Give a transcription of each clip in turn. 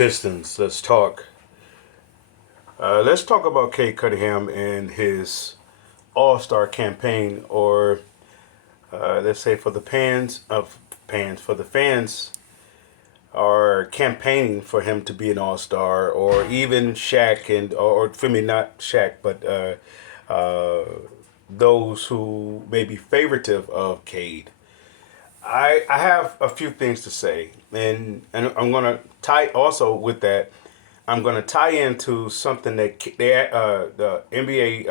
Pistons. Let's talk. Let's talk about Cade Cunningham and his All-Star campaign, or let's say for the fans are campaigning for him to be an All-Star, or even Shaq or for me not Shaq, but those who may be favoritive of Cade. I have a few things to say, and I'm gonna tie also with that. I'm gonna tie into something that the NBA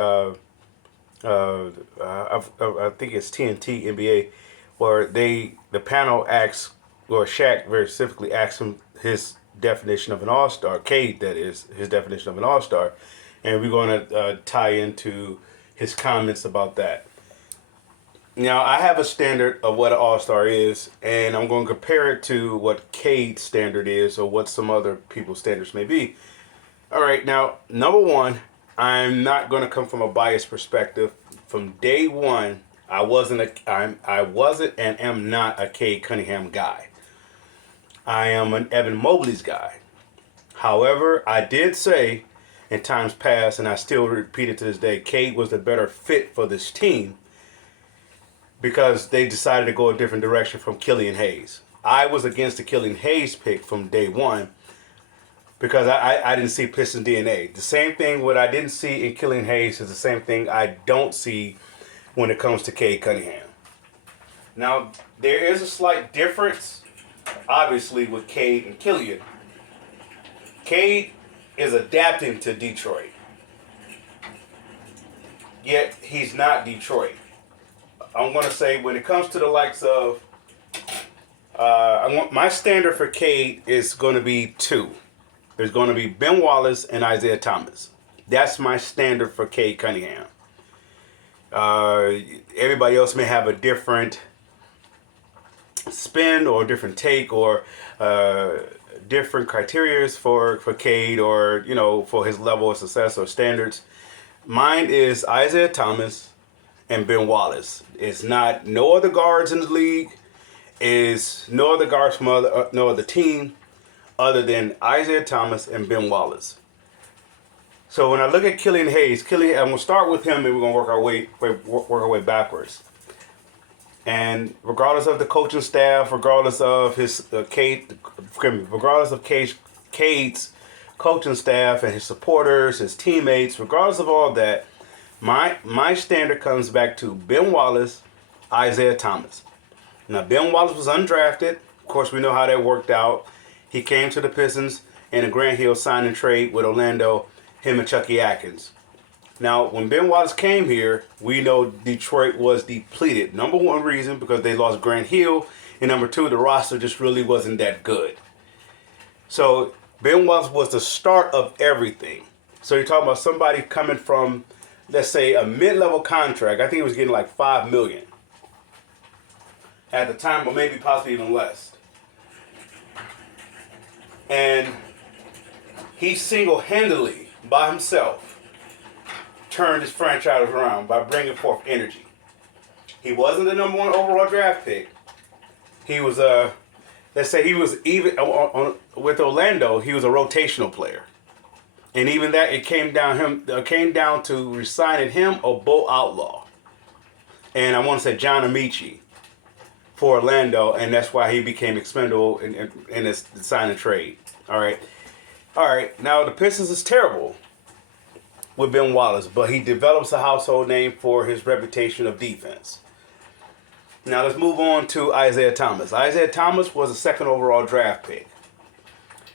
I think it's TNT NBA, where the panel asks, or Shaq very specifically asks him his definition of an All Star. Cade, that is his definition of an All Star, and we're gonna tie into his comments about that. Now, I have a standard of what an all-star is, and I'm going to compare it to what Cade's standard is, or what some other people's standards may be. All right, now, number one, I'm not going to come from a biased perspective. From day one, I wasn't and am not a Cade Cunningham guy. I am an Evan Mobley's guy. However, I did say in times past, and I still repeat it to this day, Cade was the better fit for this team, because they decided to go a different direction from Killian Hayes. I was against the Killian Hayes pick from day one, because I didn't see Piston DNA. The same thing what I didn't see in Killian Hayes is the same thing I don't see when it comes to Cade Cunningham. Now, there is a slight difference, obviously, with Cade and Killian. Cade is adapting to Detroit, yet he's not Detroit. I'm going to say when it comes to the likes of, my standard for Cade is going to be two. There's going to be Ben Wallace and Isaiah Thomas. That's my standard for Cade Cunningham. Everybody else may have a different spin or different take, or different criterias for Cade, or for his level of success or standards. Mine is Isaiah Thomas and Ben Wallace. It's not no other guards in the league. Is no other guards from no other team other than Isaiah Thomas and Ben Wallace. So when I look at Killian Hayes, I'm gonna start with him, and we're gonna work our way backwards. And regardless of the coaching staff, regardless of regardless of Cade's coaching staff and his supporters, his teammates, regardless of all that, my standard comes back to Ben Wallace, Isaiah Thomas. Now, Ben Wallace was undrafted. Of course, we know how that worked out. He came to the Pistons in a Grant Hill sign and trade with Orlando, him and Chucky Atkins. Now, when Ben Wallace came here, we know Detroit was depleted. Number one reason, because they lost Grant Hill, and number two, the roster just really wasn't that good. So Ben Wallace was the start of everything. So you're talking about somebody coming from, let's say, a mid-level contract. I think he was getting like $5 million at the time, or maybe possibly even less. And he single-handedly, by himself, turned his franchise around by bringing forth energy. He wasn't the number one overall draft pick. He was let's say he was even with Orlando. He was a rotational player. And even that, it came down to resigning him or Bo Outlaw, and I want to say John Amici for Orlando, and that's why he became expendable in his sign and trade. All right. Now the Pistons is terrible with Ben Wallace, but he develops a household name for his reputation of defense. Now let's move on to Isaiah Thomas. Isaiah Thomas was a second overall draft pick.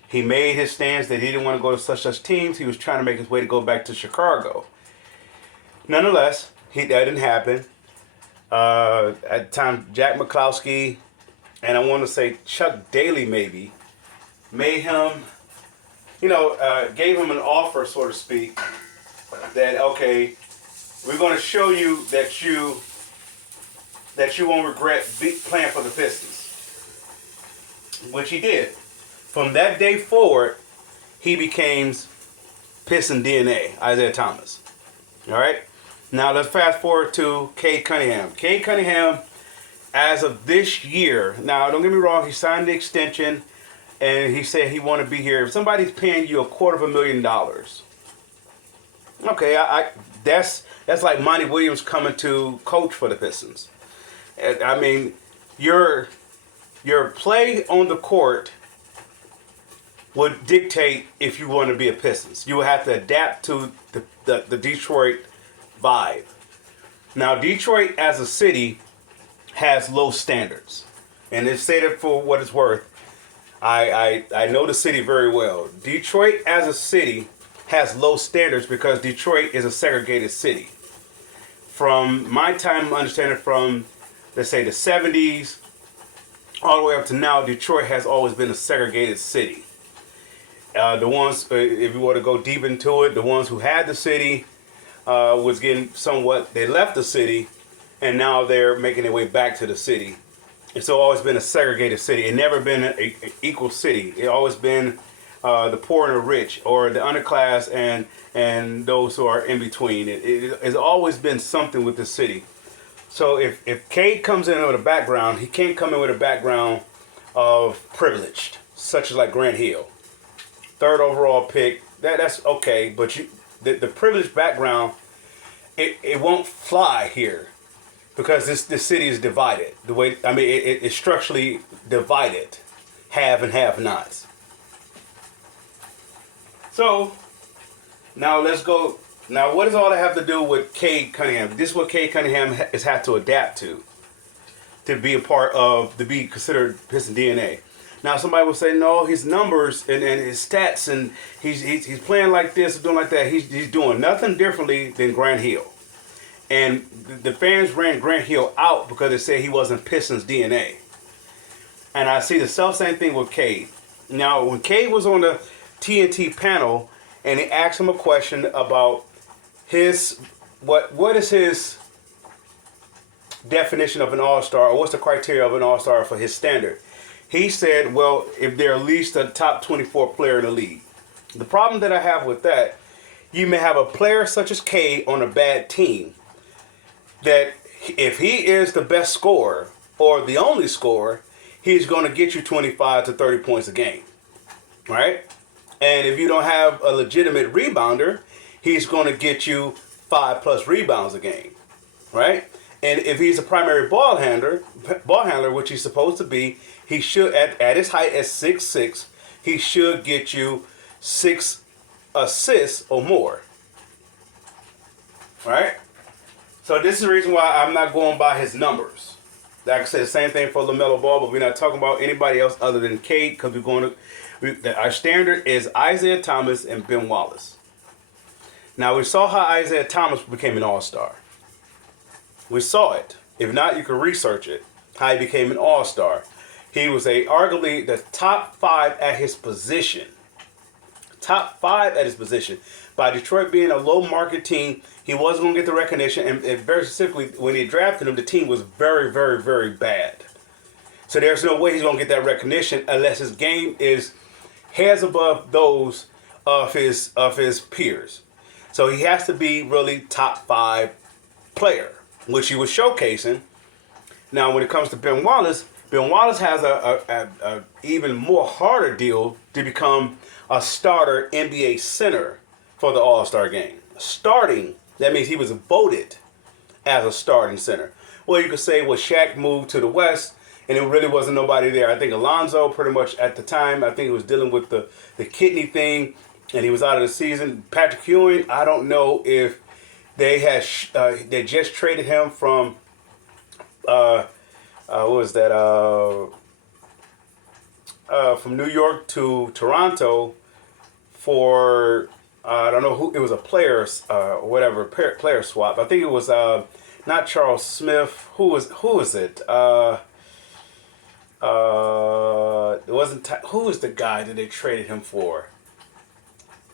He made his stance that he didn't want to go to such teams. He was trying to make his way to go back to Chicago. Nonetheless, that didn't happen. At the time, Jack McCloskey, and I want to say Chuck Daly maybe, made him, gave him an offer, so to speak, that, okay, we're going to show you that you won't regret playing for the Pistons, which he did. From that day forward, he became Piston DNA, Isaiah Thomas. All right? Now let's fast forward to Cade Cunningham. Cade Cunningham, as of this year, now don't get me wrong, he signed the extension, and he said he want to be here. If somebody's paying you $250,000, okay, that's like Monty Williams coming to coach for the Pistons. I mean, your play on the court would dictate if you want to be a Pistons. You would have to adapt to the Detroit vibe. Now, Detroit as a city has low standards, and it's stated for what it's worth. I know the city very well. Detroit as a city has low standards because Detroit is a segregated city. From my time understanding, from let's say the 70s all the way up to now, Detroit has always been a segregated city. The ones, if you want to go deep into it, the ones who had the city was getting somewhat, they left the city, and now they're making their way back to the city. It's always been a segregated city. It never been an equal city. It always been the poor and the rich, or the underclass and those who are in between. It's always been something with the city. So if Cade comes in with a background, he can't come in with a background of privileged, such as like Grant Hill. Third overall pick, that's okay, but the privileged background, it won't fly here. Because this city is divided. The way it's structurally divided, have and have-nots. So now let's go. Now, what does all that have to do with Cade Cunningham? This is what Cade Cunningham has had to adapt to be a part of, to be considered Piston DNA. Now, somebody will say, no, his numbers and his stats, and he's playing like this, doing like that. He's doing nothing differently than Grant Hill. And the fans ran Grant Hill out because they said he wasn't Pistons DNA. And I see the same thing with Cade. Now, when Cade was on the TNT panel and they asked him a question about what is his definition of an all-star, or what's the criteria of an all-star for his standard, he said, well, if they're at least a top 24 player in the league. The problem that I have with that, you may have a player such as Cade on a bad team, that if he is the best scorer or the only scorer, he's going to get you 25 to 30 points a game, right? And if you don't have a legitimate rebounder, he's going to get you 5+ rebounds a game, right? And if he's a primary ball handler, which he's supposed to be, he should, at his height at 6'6", he should get you 6 assists or more, right? So this is the reason why I'm not going by his numbers. Like I said, the same thing for LaMelo Ball, but we're not talking about anybody else other than Cade, because our standard is Isaiah Thomas and Ben Wallace. Now, we saw how Isaiah Thomas became an all-star. We saw it. If not, you can research it, how he became an all-star. He was arguably the top 5 at his position. Top 5 at his position. By Detroit being a low market team, he wasn't going to get the recognition. And very specifically, when they drafted him, the team was very, very, very bad. So there's no way he's going to get that recognition unless his game is heads above those of his peers. So he has to be really top 5 player, which he was showcasing. Now, when it comes to Ben Wallace has a even more harder deal to become a starter NBA center for the All-Star game. Starting, that means he was voted as a starting center. Well, you could say, well, Shaq moved to the West, and there really wasn't nobody there. I think Alonzo, pretty much at the time, I think he was dealing with the kidney thing, and he was out of the season. Patrick Ewing, I don't know if they had they just traded him from what was that? From New York to Toronto for I don't know who it was, a player player swap. I think it was not Charles Smith. Who was it? It wasn't. Who was the guy that they traded him for?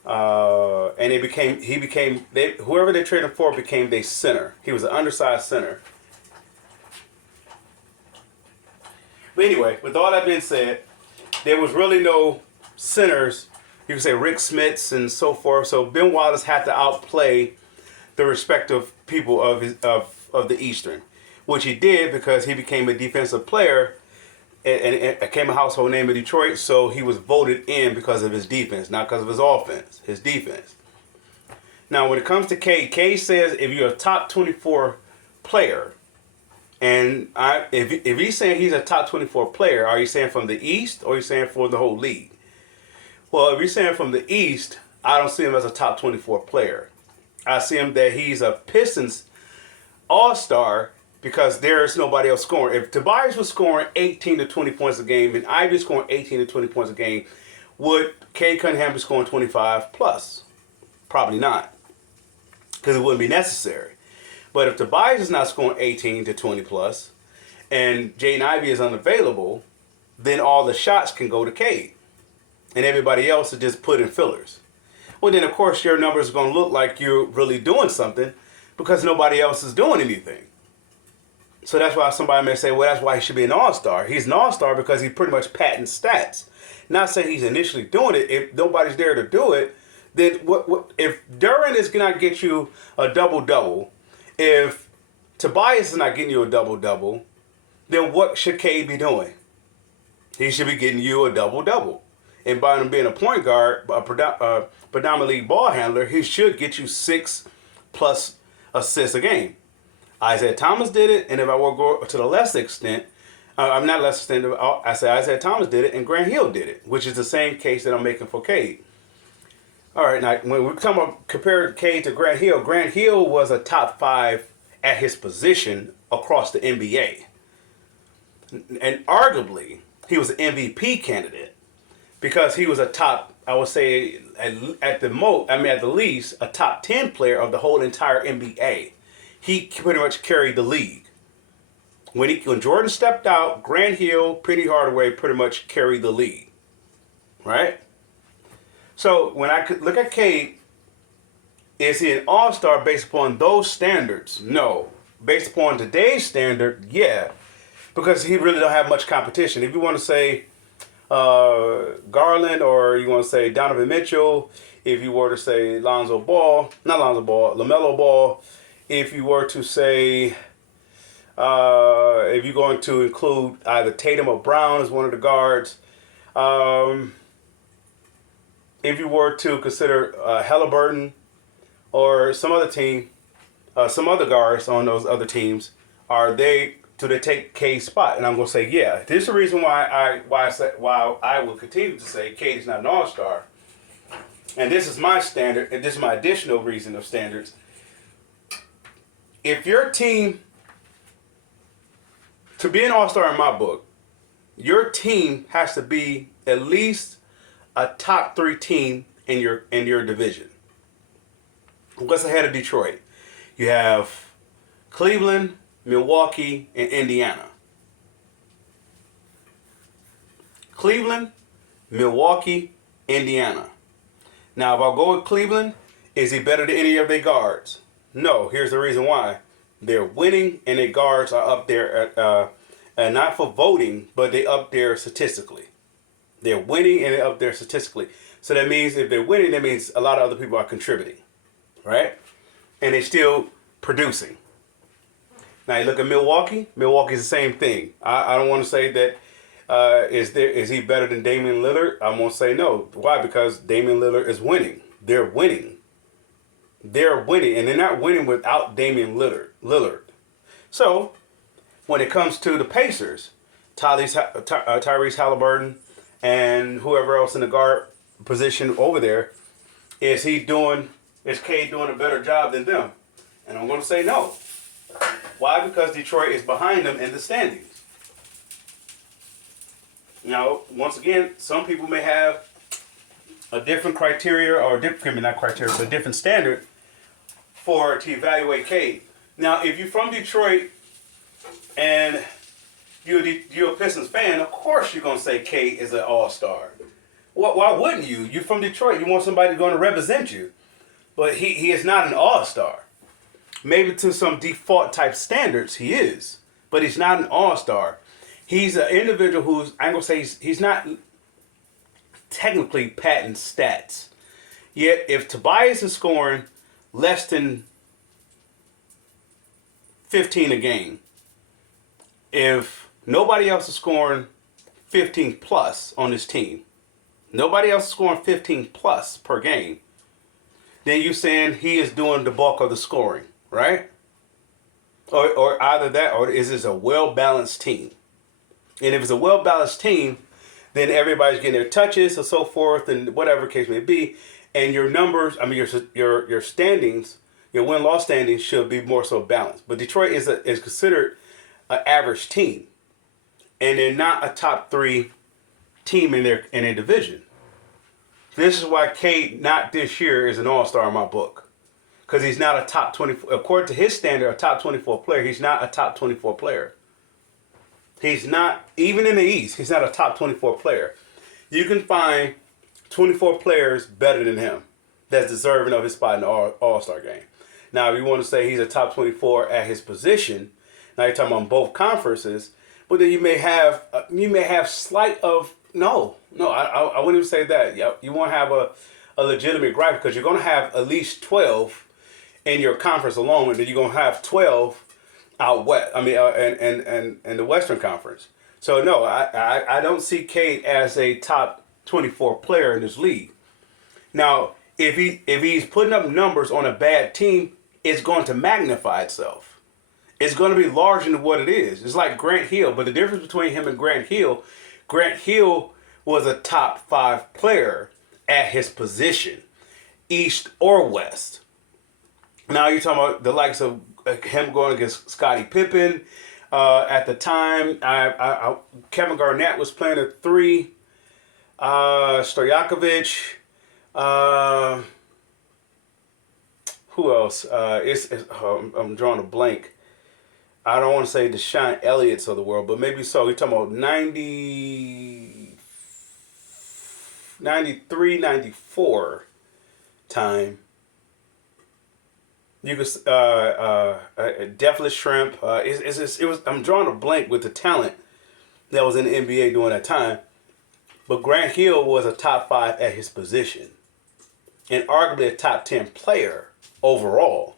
And whoever they traded him for became their center. He was an undersized center. But anyway, with all that being said, there was really no centers. You could say Rick Smits and so forth. So Ben Wallace had to outplay the respective people of the Eastern, which he did because he became a defensive player and became a household name in Detroit, so he was voted in because of his defense, not because of his offense, his defense. Now, when it comes to Cade says if you're a top 24 player, and if he's saying he's a top 24 player, are you saying from the East or are you saying for the whole league? Well, if you're saying from the East, I don't see him as a top 24 player. I see him that he's a Pistons all-star because there's nobody else scoring. If Tobias was scoring 18 to 20 points a game and Ivy scoring 18 to 20 points a game, would Cade Cunningham be scoring 25 plus? Probably not, because it wouldn't be necessary. But if Tobias is not scoring 18 to 20 plus and Jaden Ivey is unavailable, then all the shots can go to Cade. And everybody else is just put in fillers. Well, then, of course, your numbers are going to look like you're really doing something because nobody else is doing anything. So that's why somebody may say, well, that's why he should be an all-star. He's an all-star because he pretty much patents stats. Not saying he's initially doing it. If nobody's there to do it, then what if Duren is going to get you a double-double, if Tobias is not getting you a double-double, then what should Cade be doing? He should be getting you a double-double. And by him being a point guard, a predominantly ball handler, he should get you 6+ assists a game. Isaiah Thomas did it, and if I were to go to the less extent, I'm not less extent, I say Isaiah Thomas did it, and Grant Hill did it, which is the same case that I'm making for Cade. All right, now when we come up compare Cade to Grant Hill was a top 5 at his position across the NBA, and arguably he was an MVP candidate. Because he was a top, I would say, at the least, a top 10 player of the whole entire NBA. He pretty much carried the league. When Jordan stepped out, Grant Hill, Penny Hardaway pretty much carried the league. Right? So when I look at Cade, is he an all-star based upon those standards? No. Based upon today's standard, yeah. Because he really don't have much competition. If you want to say Garland, or you want to say Donovan Mitchell, if you were to say LaMelo Ball, if you were to say, if you're going to include either Tatum or Brown as one of the guards, if you were to consider Halliburton or some other team, some other guards on those other teams, do they take Cade's spot? And I'm going to say, yeah. This is the reason why I will continue to say Cade is not an all-star. And this is my standard, and this is my additional reason of standards. If your team, to be an all-star in my book, your team has to be at least a top 3 team in your division. What's ahead of Detroit? You have Cleveland, Milwaukee, and Indiana. Cleveland, Milwaukee, Indiana. Now, if I go with Cleveland, is he better than any of their guards? No. Here's the reason why. They're winning, and their guards are up there, and not for voting, but they up there statistically. They're winning, and they're up there statistically. So that means if they're winning, that means a lot of other people are contributing, right? And they're still producing. Now you look at Milwaukee. Milwaukee's the same thing. I don't want to say that is he better than Damian Lillard? I'm gonna say no. Why? Because Damian Lillard is winning. They're winning. They're winning, and they're not winning without Damian Lillard. So when it comes to the Pacers, Tyrese Halliburton and whoever else in the guard position over there, is Cade doing a better job than them? And I'm going to say no. Why? Because Detroit is behind them in the standings. Now, once again, some people may have a different criteria, or not criteria, but a different standard to evaluate Cade. Now, if you're from Detroit and you're a Pistons fan, of course you're going to say Cade is an all-star. Why wouldn't you? You're from Detroit. You want somebody going to represent you. But he is not an all-star. Maybe to some default type standards he is, but he's not an all-star. He's an individual who's, I'm going to say he's not technically patent stats. Yet if Tobias is scoring less than 15 a game, if nobody else is scoring 15 plus on his team, nobody else is scoring 15 plus per game, then you're saying he is doing the bulk of the scoring, right? Or either that, or is this a well-balanced team? And if it's a well-balanced team, then everybody's getting their touches and so forth, and whatever case may be. And your numbers, I mean, your standings, your win-loss standings should be more so balanced. But Detroit is considered an average team, and they're not a top 3 team in their division. This is why Cade, not this year, is an all-star in my book. Because he's not a top 24, according to his standard, a top 24 player. He's not a top 24 player. He's not, even in the East, he's not a top 24 player. You can find 24 players better than him that's deserving of his spot in the All-Star game. Now, if you want to say he's a top 24 at his position, now you're talking about both conferences, but then you may have slight of, I wouldn't even say that. You won't have a legitimate gripe because you're going to have at least 12 in your conference alone, and then you're going to have 12 out west. I mean, and the Western Conference. So no, I don't see Cade as a top 24 player in this league. Now, if he's putting up numbers on a bad team, it's going to magnify itself. It's going to be larger than what it is. It's like Grant Hill, but the difference between him and Grant Hill was a top 5 player at his position, East or West. Now you're talking about the likes of him going against Scottie Pippen. At the time, Kevin Garnett was playing a 3. Stojakovic. Who else? I'm drawing a blank. I don't want to say the Deshaun Elliott's of the world, but maybe so. You're talking about 93, 94 time. You could Deathless Shrimp. It was. I'm drawing a blank with the talent that was in the NBA during that time. But Grant Hill was a top 5 at his position, and arguably a top 10 player overall.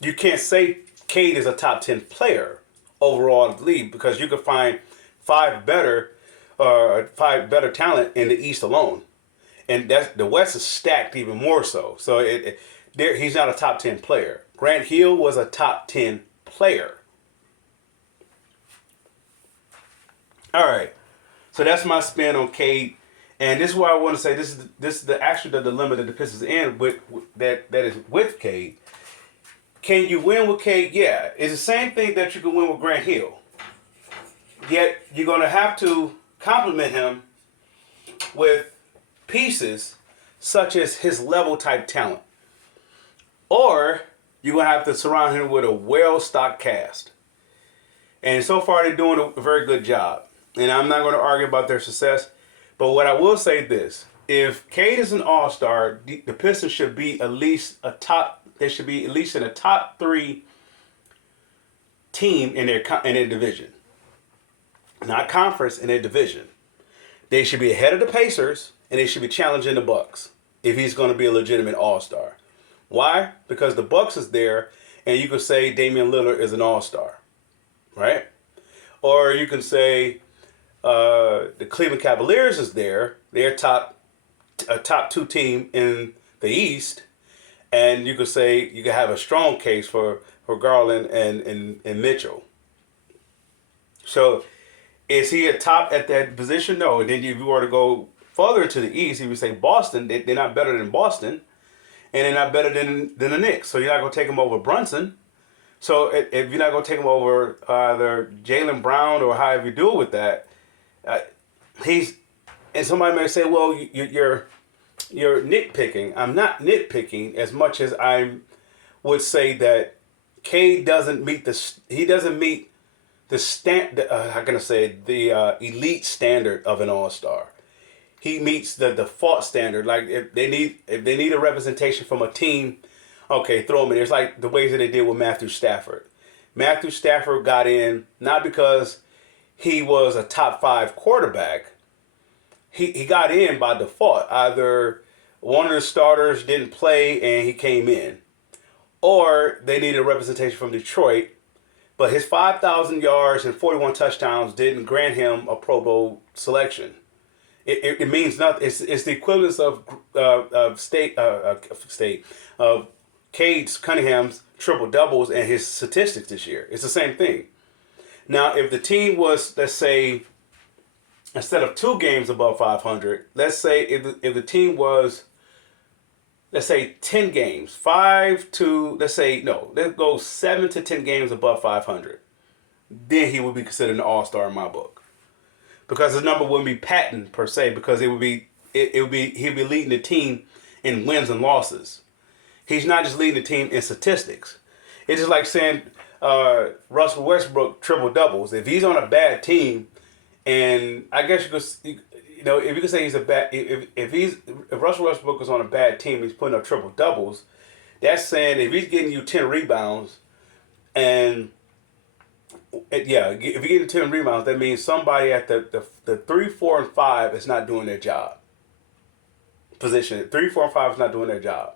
You can't say Cade is a top 10 player overall in the league because you could find 5 better talent in the East alone, and that's the West is stacked even more so. So he's not a top 10 player. Grant Hill was a top 10 player. All right. So that's my spin on Cade. And this is what I want to say. This is the dilemma that the Pistons in with that is with Cade. Can you win with Cade? Yeah. It's the same thing that you can win with Grant Hill. Yet you're going to have to complement him with pieces such as his level type talent. Or you're going to have to surround him with a well-stocked cast. And so far they're doing a very good job. And I'm not going to argue about their success. But what I will say this. If Cade is an all-star, the Pistons should be at least they should be at least in a top 3 team in their division. Not conference, in their division. They should be ahead of the Pacers, and they should be challenging the Bucks if he's going to be a legitimate all-star. Why? Because the Bucks is there, and you could say Damian Lillard is an all-star, right? Or you can say the Cleveland Cavaliers is there. They're a top 2 team in the East, and you could say you could have a strong case for Garland and Mitchell. So is he a top at that position? No. And then if you were to go further to the East, you would say Boston. They're not better than Boston. And they're not better than the Knicks. So you're not going to take them over Brunson. So if you're not going to take them over either Jaylen Brown or however you do it with that, and somebody may say, well, you're nitpicking. I'm not nitpicking as much as I would say that Cade doesn't meet the elite standard of an all-star. He meets the default standard. Like if they need a representation from a team, okay, throw him in. It's like the ways that they did with Matthew Stafford. Matthew Stafford got in not because he was a top 5 quarterback. He got in by default. Either one of the starters didn't play and he came in, or they needed a representation from Detroit But his 5,000 yards and 41 touchdowns didn't grant him a Pro Bowl selection. It means nothing. It's the equivalence of state of Cade Cunningham's triple doubles and his statistics this year. It's the same thing. Now, if the team was, let's say, instead of 2 games above 500, let's say if the team was, let's say 10 games, 5 to, let's say, no, let's go 7 to 10 games above 500, then he would be considered an all-star in my book. Because his number wouldn't be patent per se, because he'd be leading the team in wins and losses. He's not just leading the team in statistics. It's just like saying Russell Westbrook triple doubles. If he's on a bad team, and I guess you could, if you could say he's a bad, if Russell Westbrook is on a bad team, he's putting up triple doubles. That's saying if he's getting you 10 rebounds, and yeah, if you're getting 10 rebounds, that means somebody at the 3, 4, and 5 is not doing their job. Position 3, 4, and 5 is not doing their job.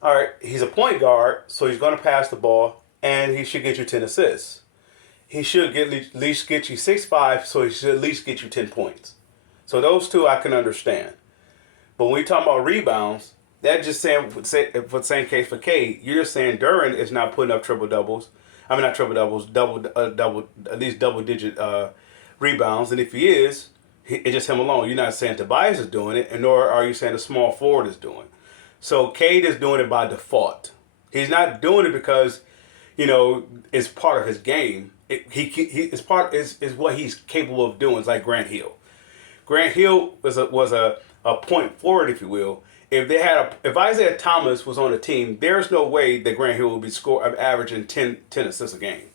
All right, he's a point guard, so he's going to pass the ball, and he should get you 10 assists. He should at least get you 6'5", so he should at least get you 10 points. So those two I can understand. But when we talk about rebounds, that just saying for the same case for Cade, you're just saying Duren is not putting up triple doubles. I mean, not triple doubles, at least double digit rebounds. And if he is, it's just him alone. You're not saying Tobias is doing it, and nor are you saying the small forward is doing it. So Cade is doing it by default. He's not doing it because, it's part of his game. It's part is what he's capable of doing. It's like Grant Hill. Grant Hill was a point forward, if you will. If Isaiah Thomas was on the team, there's no way that Grant Hill would be averaging 10 assists a game.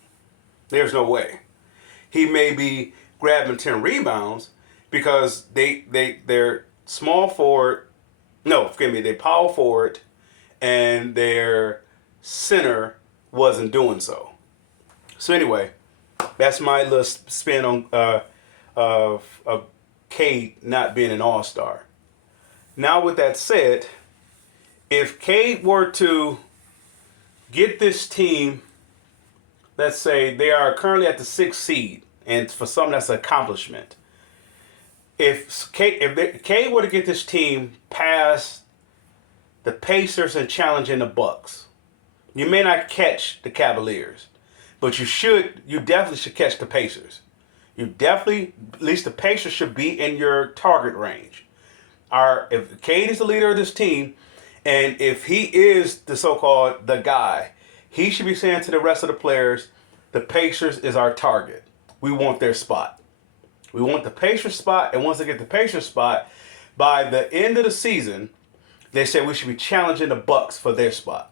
There's no way. He may be grabbing 10 rebounds because they're small forward. No, forgive me. They power forward, and their center wasn't doing so. So anyway, that's my little spin on of Cade not being an all-star. Now, with that said, if Cade were to get this team, let's say they are currently at the 6th seed, and for some that's an accomplishment. If Cade were to get this team past the Pacers and challenging the Bucks, you may not catch the Cavaliers, but you definitely should catch the Pacers. At least the Pacers should be in your target range. If Cade is the leader of this team, and if he is the so-called the guy, he should be saying to the rest of the players, the Pacers is our target. We want their spot. We want the Pacers spot, and once they get the Pacers spot, by the end of the season, they said we should be challenging the Bucks for their spot.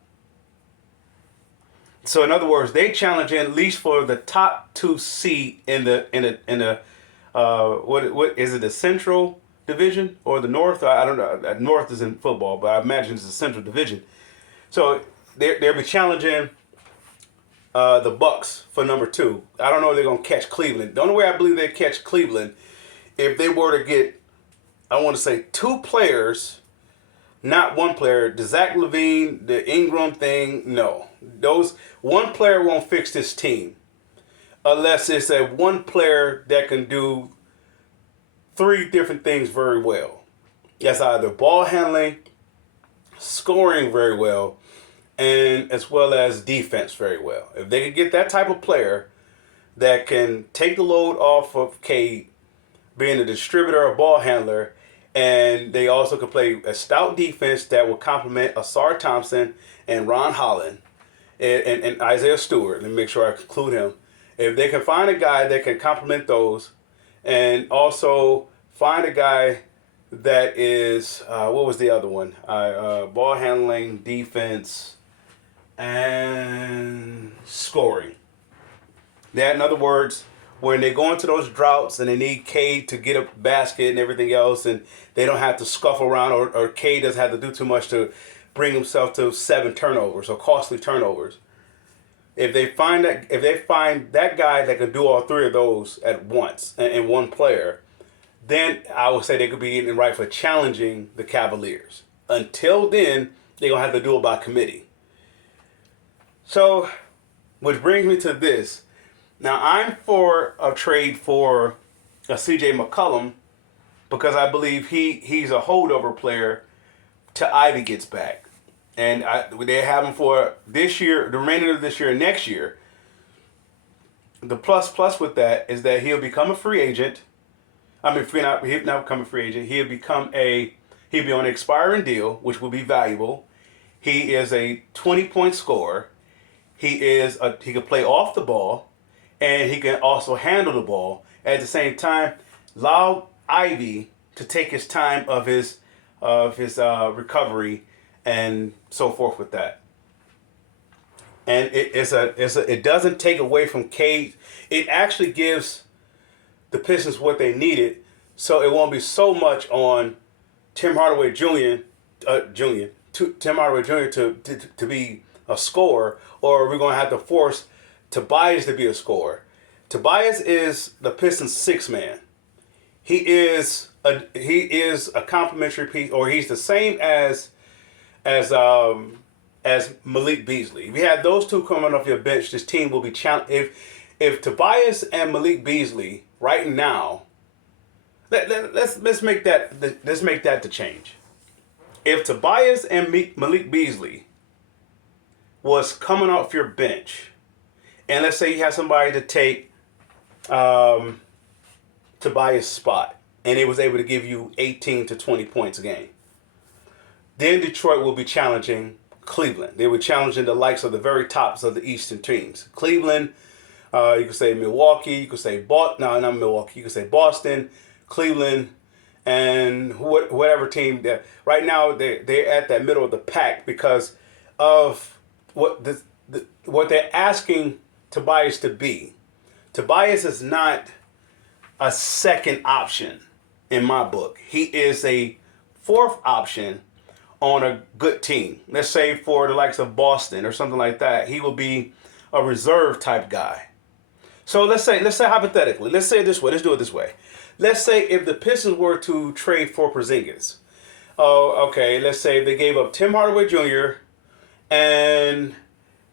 So in other words, they challenge at least for the top 2 seed in the what is it, the Central Division or the North? I don't know. North is in football, but I imagine it's the Central Division. So they'll be challenging the Bucks for number 2. I don't know if they're gonna catch Cleveland. The only way I believe they catch Cleveland if they were to get, I want to say 2 players. Not one player. The Zach LaVine, the Ingram thing, no. Those one player won't fix this team unless it's a one player that can do 3 different things very well. That's either ball handling, scoring very well, and as well as defense very well. If they can get that type of player that can take the load off of Cade, being a distributor or ball handler, and they also can play a stout defense that will complement Asar Thompson and Ron Holland and Isaiah Stewart. Let me make sure I include him. If they can find a guy that can complement those, and also find a guy that is, what was the other one? Ball handling, defense, and scoring. That, in other words, when they go into those droughts and they need Cade to get a basket and everything else, and they don't have to scuffle around, or Cade doesn't have to do too much to bring himself to 7 turnovers or costly turnovers. If they find that guy that can do all 3 of those at once in one player, then I would say they could be in right for challenging the Cavaliers. Until then, they're gonna have to do it by committee. So Which brings me to this. Now I'm for a trade for a CJ McCollum because I believe he's a holdover player till Ivy gets back, and they have him for this year, the remainder of this year and next year. The plus with that is that he'll become a free agent. I mean, he'll not become a free agent. He'll be on an expiring deal, which will be valuable. He is a 20-point scorer. He can play off the ball, and he can also handle the ball. At the same time, allow Ivy to take his time of his recovery and so forth with that. And it doesn't take away from Cade. It actually gives the Pistons what they needed, so it won't be so much on Tim Hardaway Jr. Tim Hardaway Jr. to be a scorer, or we're going to have to force Tobias to be a scorer. Tobias is the Pistons' sixth man. He is a complimentary piece, or he's the same as Malik Beasley. If you have those two coming off your bench, this team will be challenged. If Tobias and Malik Beasley right now, let's make that the change. If Tobias and Malik Beasley was coming off your bench, and let's say you have somebody to take Tobias' spot, and he was able to give you 18 to 20 points a game, then Detroit will be challenging Cleveland. They were challenging the likes of the very tops of the Eastern teams. Cleveland, you could say Milwaukee, you could say not Milwaukee, you could say Boston, Cleveland, and whatever team that right now they're at that middle of the pack because of what they're asking Tobias to be. Tobias is not a second option in my book. He is a fourth option on a good team. Let's say for the likes of Boston or something like that, he will be a reserve type guy. So let's say hypothetically, let's say it this way. Let's do it this way. Let's say if the Pistons were to trade for Porzingis. Oh, okay. Let's say they gave up Tim Hardaway Jr. and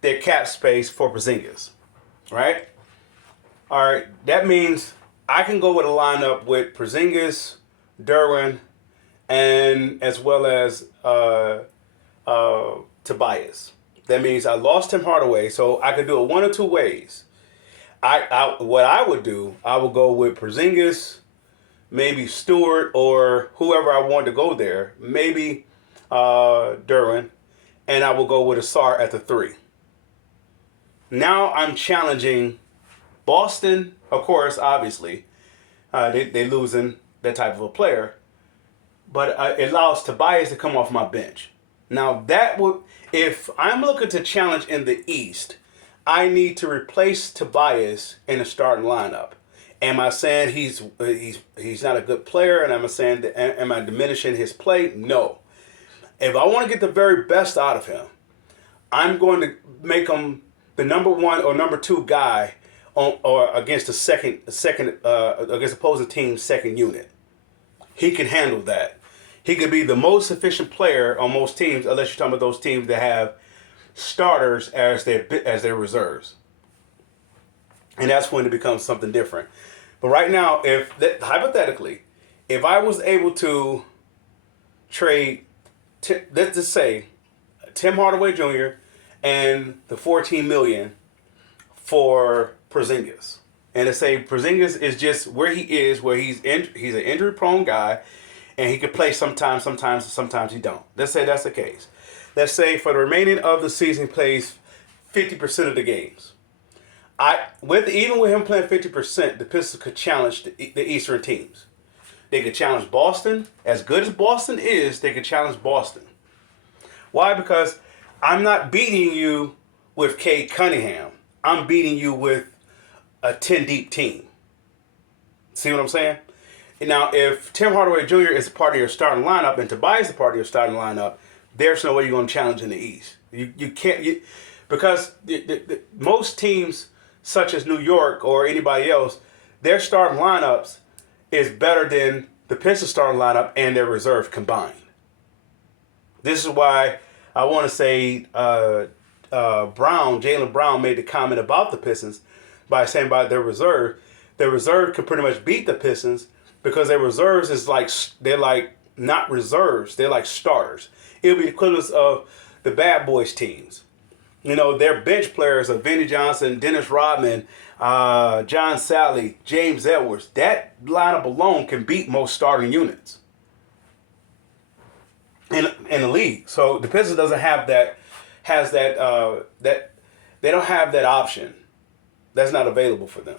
their cap space for Porzingis, right? All right. That means I can go with a lineup with Porzingis, Derwin, and as well as Tobias. That means I lost Tim Hardaway, so I could do it one or two ways. What I would do, I would go with Porzingis, maybe Stewart, or whoever I want to go there, maybe Derwin, and I will go with Asar at the 3. Now I'm challenging Boston, of course, obviously. They losing that type of a player. But it allows Tobias to come off my bench. Now if I'm looking to challenge in the East, I need to replace Tobias in the starting lineup. Am I saying he's not a good player, and am I diminishing his play? No. If I want to get the very best out of him, I'm going to make him the number 1 or number 2 guy or against against opposing team's second unit. He can handle that. He could be the most efficient player on most teams, unless you're talking about those teams that have starters as their reserves. And that's when it becomes something different. But right now, hypothetically, if I was able to trade, let's just say, Tim Hardaway Jr. and the $14 million for Porzingis, and to say Porzingis is just where he is, where he's an injury-prone guy, and he can play sometimes he don't. Let's say that's the case. Let's say for the remaining of the season, he plays 50% of the games. Even with him playing 50%, the Pistons could challenge the Eastern teams. They could challenge Boston. As good as Boston is, they could challenge Boston. Why? Because I'm not beating you with Cade Cunningham. I'm beating you with a 10-deep team. See what I'm saying? Now, if Tim Hardaway Jr. is a part of your starting lineup and Tobias is a part of your starting lineup, there's no way you're going to challenge in the East. You can't, because most teams, such as New York or anybody else, their starting lineups is better than the Pistons starting lineup and their reserve combined. This is why I want to say Brown, Jaylen Brown, made the comment about the Pistons by saying by their reserve could pretty much beat the Pistons because their reserves is like they're like not reserves, they're like starters. It'll be the equivalent of the bad boys teams. You know, their bench players are Vinnie Johnson, Dennis Rodman, John Sally, James Edwards. That lineup alone can beat most starting units in the league. So the Pistons doesn't have that, has that, that they don't have that option. That's not available for them.